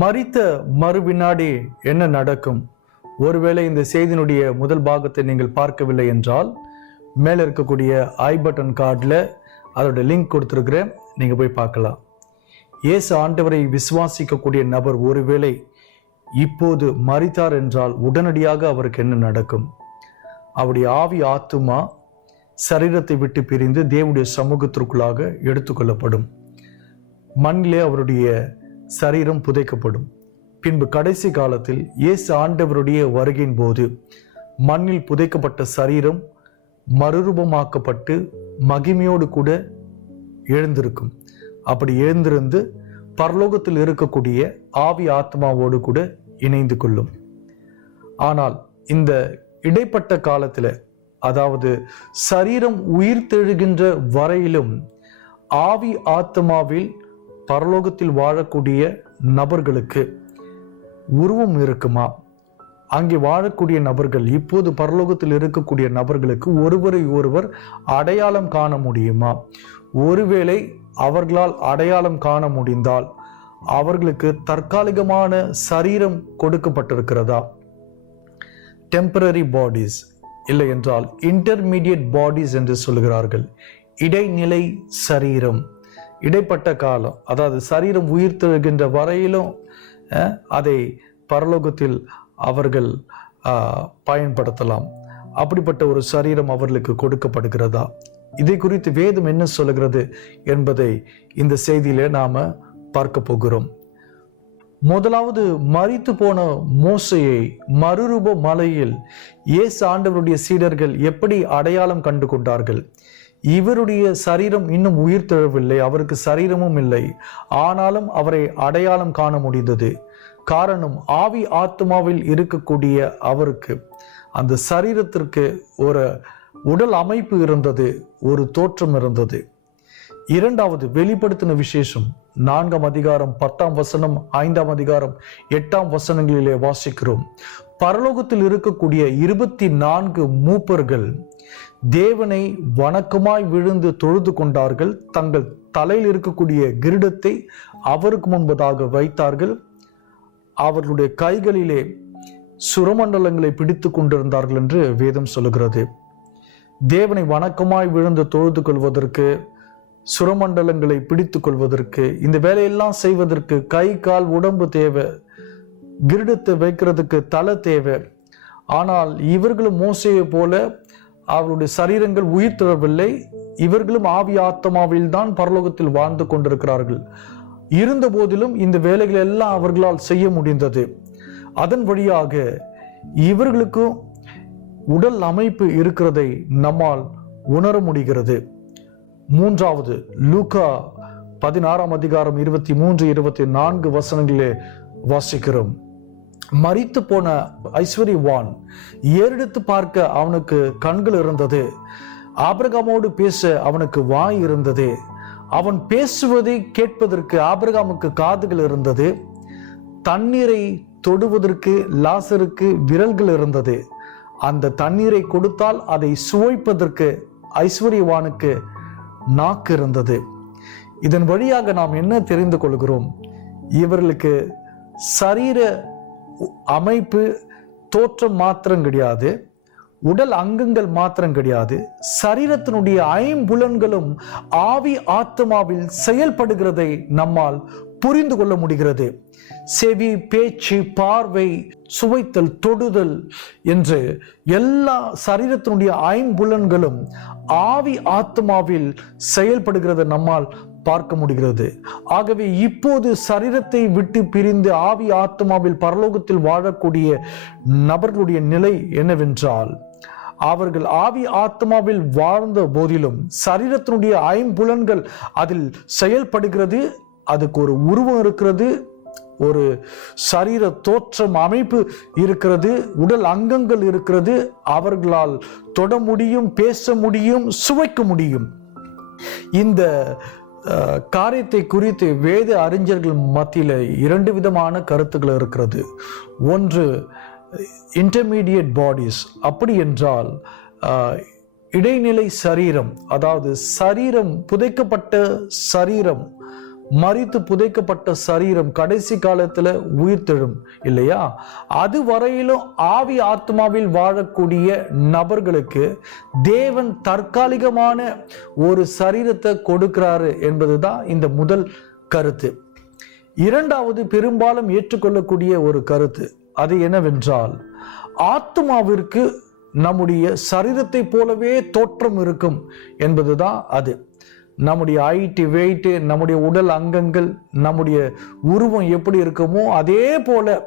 மரித்த மறுவினாடி என்ன நடக்கும்? ஒருவேளை இந்த செய்தியினுடைய முதல் பாகத்தை நீங்கள் பார்க்கவில்லை என்றால் மேலே இருக்கக்கூடிய ஐ பட்டன் கார்டில் அதோட லிங்க் கொடுத்துருக்கிறேன், நீங்கள் போய் பார்க்கலாம். இயேசு ஆண்டவரை விசுவாசிக்கக்கூடிய நபர் ஒருவேளை இப்போது மரித்தார் என்றால் உடனடியாக அவருக்கு என்ன நடக்கும்? அவருடைய ஆவி ஆத்துமா சரீரத்தை விட்டு பிரிந்து தேவனுடைய சமூகத்திற்குள்ளாக எடுத்துக்கொள்ளப்படும். மண்ணிலே அவருடைய சரீரம் புதைக்கப்படும். பின்பு கடைசி காலத்தில் இயேசு ஆண்டவருடைய வருகையின் போது மண்ணில் புதைக்கப்பட்ட சரீரம் மறுரூபமாக்கப்பட்டு மகிமையோடு கூட எழுந்திருக்கும். அப்படி எழுந்திருந்து பரலோகத்தில் இருக்கக்கூடிய ஆவி ஆத்மாவோடு கூட இணைந்து கொள்ளும். ஆனால் இந்த இடைப்பட்ட காலத்துல, அதாவது சரீரம் உயிர்த்தெழுகின்ற வரையிலும் ஆவி ஆத்மாவில் பரலோகத்தில் வாழக்கூடிய நபர்களுக்கு உருவம் இருக்குமா? அங்கே வாழக்கூடிய நபர்கள், இப்போது பரலோகத்தில் இருக்கக்கூடிய நபர்களுக்கு ஒருவரை ஒருவர் அடையாளம் காண முடியுமா? ஒருவேளை அவர்களால் அடையாளம் காண முடிந்தால் அவர்களுக்கு தற்காலிகமான சரீரம் கொடுக்கப்பட்டிருக்கிறதா? டெம்பரரி பாடிஸ், இல்லை என்றால் இன்டர்மீடியட் பாடிஸ் என்று சொல்கிறார்கள். இடைநிலை சரீரம், இடைப்பட்ட காலம், அதாவது சரீரம் உயிர்த்தெழுகின்ற வரையிலும் அதை பரலோகத்தில் அவர்கள் பயன்படுத்தலாம். அப்படிப்பட்ட ஒரு சரீரம் அவர்களுக்கு கொடுக்கப்படுகிறதா? இதை குறித்து வேதம் என்ன சொல்லுகிறது என்பதை இந்த செய்தியில நாம பார்க்க போகிறோம். முதலாவது, மரித்து போன மோசேயை மறுரூப மலையில் இயேசு ஆண்டவருடைய சீடர்கள் எப்படி அடையாளம் கண்டு கொண்டார்கள்? இவருடைய சரீரம் இன்னும் உயிர் தெழவில்லை, அவருக்கு சரீரமும் இல்லை, ஆனாலும் அவரை அடையாளம் காண முடிந்தது. காரணம், ஆவி ஆத்மாவில் இருக்கக்கூடிய அவருக்கு அந்த சரீரத்திற்கு ஒரு உடல் அமைப்பு இருந்தது, ஒரு தோற்றம் இருந்தது. இரண்டாவது, வெளிப்படுத்தின விசேஷம் 4ஆம் அதிகாரம் 10ஆம் வசனம், 5ஆம் அதிகாரம் 8ஆம் வசனங்களிலே வாசிக்கிறோம். பரலோகத்தில் இருக்கக்கூடிய 24 மூப்பர்கள் தேவனை வணக்கமாய் விழுந்து தொழுது கொண்டார்கள். தங்கள் தலையில் இருக்கக்கூடிய கிரீடத்தை அவருக்கு முன்பதாக வைத்தார்கள். அவர்களுடைய கைகளிலே சுரமண்டலங்களை பிடித்து கொண்டிருந்தார்கள் என்று வேதம் சொல்லுகிறது. தேவனை வணக்கமாய் விழுந்து தொழுது கொள்வதற்கு, சுரமண்டலங்களை பிடித்து கொள்வதற்கு, இந்த வேலையெல்லாம் செய்வதற்கு கை கால் உடம்பு தேவை, கிரீடத்தை வைக்கிறதுக்கு தலை தேவை. ஆனால் இவர்களும் மோசேயை போல அவருடைய சரீரங்கள் உயிர் தரவில்லை. இவர்களும் ஆவி ஆத்மாவில் தான் பரலோகத்தில் வாழ்ந்து கொண்டிருக்கிறார்கள். இருந்த போதிலும் இந்த வேலைகள் எல்லாம் அவர்களால் செய்ய முடிந்தது. அதன் வழியாக இவர்களுக்கும் உடல் அமைப்பு இருக்கிறதை நம்மால் உணர முடிகிறது. மூன்றாவது, லூக்கா 16ஆம் அதிகாரம் 23-24 வசனங்களிலே வாசிக்கிறோம். மரித்து போன ஐஸ்வர்யவான் ஏறெடுத்து பார்க்க அவனுக்கு கண்கள் இருந்தது, ஆபிரகாமோடு பேச அவனுக்கு வாய் இருந்தது, அவன் பேசுவதை கேட்பதற்கு ஆபிரகாமுக்கு காதுகள் இருந்தது, தண்ணீரை தொடுவதற்கு லாசருக்கு விரல்கள் இருந்தது, அந்த தண்ணீரை கொடுத்தால் அதை சுவைப்பதற்கு ஐஸ்வர்யவானுக்கு நாக்கு இருந்தது. இதன் வழியாக நாம் என்ன தெரிந்து கொள்கிறோம்? இவர்களுக்கு சரீர அமைப்பு தோற்றம் மாத்திரம் கிடையாது, உடல் அங்கங்கள் மாத்திரம் கிடையாது, சரீரத்தினுடைய ஐம்புலன்களும் ஆவி ஆத்மாவில் செயல்படுகிறதை நம்மால் புரிந்து கொள்ள முடிகிறது. செவி, பேச்சு, பார்வை, சுவைத்தல், தொடுதல் என்று எல்லா சரீரத்தினுடைய ஐம்புலன்களும் ஆவி ஆத்மாவில் செயல்படுகிறதை நம்மால் பார்க்க முடிகிறது. ஆகவே இப்போது சரீரத்தை விட்டு பிரிந்து ஆவி ஆத்மாவில் பரலோகத்தில் வாழக்கூடிய நபர்களுடைய நிலை என்னவென்றால், அவர்கள் ஆவி ஆத்மாவில் வாழ்ந்த போதிலும் சரீரத்தினுடைய ஐம்புலன்கள் அதில் செயல்படுகிறது. அதுக்கு ஒரு உருவம் இருக்கிறது, ஒரு சரீர தோற்றம் அமைப்பு இருக்கிறது, உடல் அங்கங்கள் இருக்கிறது. அவர்களால் தொட முடியும், பேச முடியும், சுவைக்க முடியும். இந்த காரியத்தை குறித்து வேத அறிஞர்கள் மத்தியில் 2 விதமான கருத்துக்கள் இருக்கிறது. ஒன்று, இன்டர்மீடியட் பாடிஸ், அப்படி என்றால் இடைநிலை சரீரம், அதாவது சரீரம் புதைக்கப்பட்ட சரீரம் மரித்து புதைக்கப்பட்ட சரீரம் கடைசி காலத்துல உயிர்த்தெழும் இல்லையா? அது வரையிலும் ஆவி ஆத்மாவில் வாழக்கூடிய நபர்களுக்கு தேவன் தற்காலிகமான ஒரு சரீரத்தை கொடுக்கிறாரு என்பதுதான் இந்த முதல் கருத்து. இரண்டாவது, பெரும்பாலும் ஏற்றுக்கொள்ளக்கூடிய ஒரு கருத்து அது என்னவென்றால், ஆத்மாவிற்கு நம்முடைய சரீரத்தை போலவே தோற்றம் இருக்கும் என்பதுதான் அது. நம்முடைய ஹைட், வெயிட், நம்முடைய உடல் அங்கங்கள், நம்முடைய உருவம் எப்படி இருக்குமோ அதே போல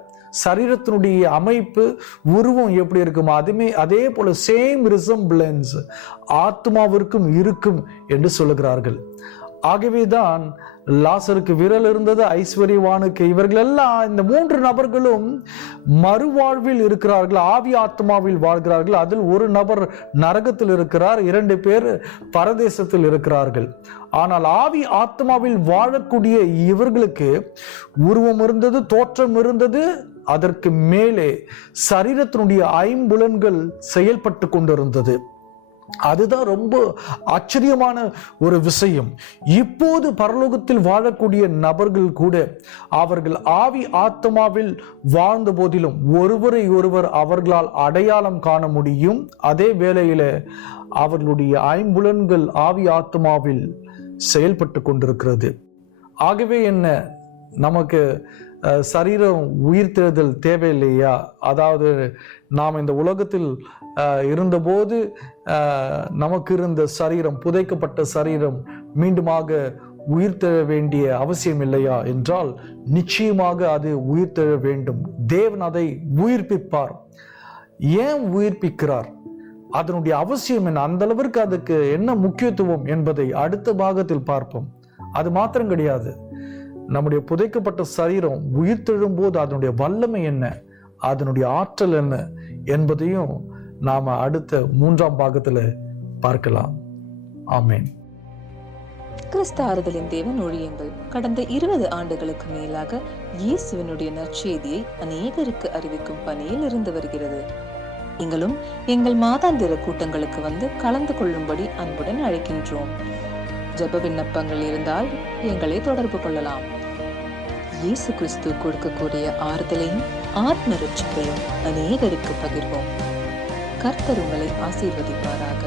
சரீரத்தினுடைய அமைப்பு, உருவம் எப்படி இருக்குமோ அதே போல சேம் ரிசம்பிளன்ஸ் ஆத்மாவிற்கும் இருக்கும் என்று சொல்லுகிறார்கள். ஆகவேதான் லாசருக்கு விரல் இருந்தது, ஐஸ்வர்யவானுக்கு, இவர்கள் எல்லாம், இந்த 3 நபர்களும் மறுவாழ்வில் இருக்கிறார்கள், ஆவி ஆத்மாவில் வாழ்கிறார்கள். அதில் ஒரு நபர் நரகத்தில் இருக்கிறார், 2 பேர் பரதேசத்தில் இருக்கிறார்கள். ஆனால் ஆவி ஆத்மாவில் வாழக்கூடிய இவர்களுக்கு உருவம் இருந்தது, தோற்றம் இருந்தது, அதற்கு மேலே சரீரத்தினுடைய 5 புலன்கள் செயல்பட்டு கொண்டிருந்தது. அதுதான் ரொம்ப ஆச்சரியமான ஒரு விஷயம். இப்போது பரலோகத்தில் வாழக்கூடிய நபர்கள் கூட அவர்கள் ஆவி ஆத்மாவில் வாழ்ந்த போதிலும் ஒருவரை ஒருவர் அவர்களால் அடையாளம் காண முடியும். அதே வேளையில அவர்களுடைய 5 புலன்கள் ஆவி ஆத்மாவில் செயல்பட்டு கொண்டிருக்கிறது. ஆகவே என்ன, நமக்கு சரீரம் உயிர்த்தெழுதல் தேவையில்லையா? அதாவது நாம் இந்த உலகத்தில் இருந்தபோது நமக்கு இருந்த சரீரம், புதைக்கப்பட்ட சரீரம் மீண்டுமாக உயிர்த்தெழ வேண்டிய அவசியம் இல்லையா என்றால், நிச்சயமாக அது உயிர்த்தெழ வேண்டும். தேவன் அதை உயிர்ப்பிப்பார். ஏன் உயிர்ப்பிக்கிறார், அதனுடைய அவசியம் என்ன, அந்த அளவிற்கு அதுக்கு என்ன முக்கியத்துவம் என்பதை அடுத்த பாகத்தில் பார்ப்போம். அது மாத்திரம் கிடையாது, நம்முடைய புதைக்கப்பட்ட சரீரம் உயிர்த்தெழும் போது அதனுடைய வல்லமை என்ன, அதனுடைய ஆற்றல் என்ன என்பதையும் நாம அடுத்த 3ஆம் பாகத்துல பார்க்கலாம். ஆமென். கிறிஸ்து ஆறுதலின் தேவன் ஊழியங்கள் கடந்த 20 ஆண்டுகளுக்கு மேலாக இயேசுவினுடைய நற்செய்தியை அநேகருக்கு அறிவிக்கும் பணியில் இருந்து வருகிறது. நீங்களும் எங்கள் மாதாந்திர கூட்டங்களுக்கு வந்து கலந்து கொள்ளும்படி அன்புடன் அழைக்கின்றோம். ஜெப விண்ணப்பங்கள் இருந்தால் எங்களை தொடர்பு கொள்ளலாம். இயேசு கிறிஸ்து கொடுக்கக்கூடிய ஆறுதலையும் ஆத்ம ரட்சிப்பையும் அநேகருக்கு பகிர்வோம். கர்த்தர் உங்களை ஆசீர்வதிப்பாராக.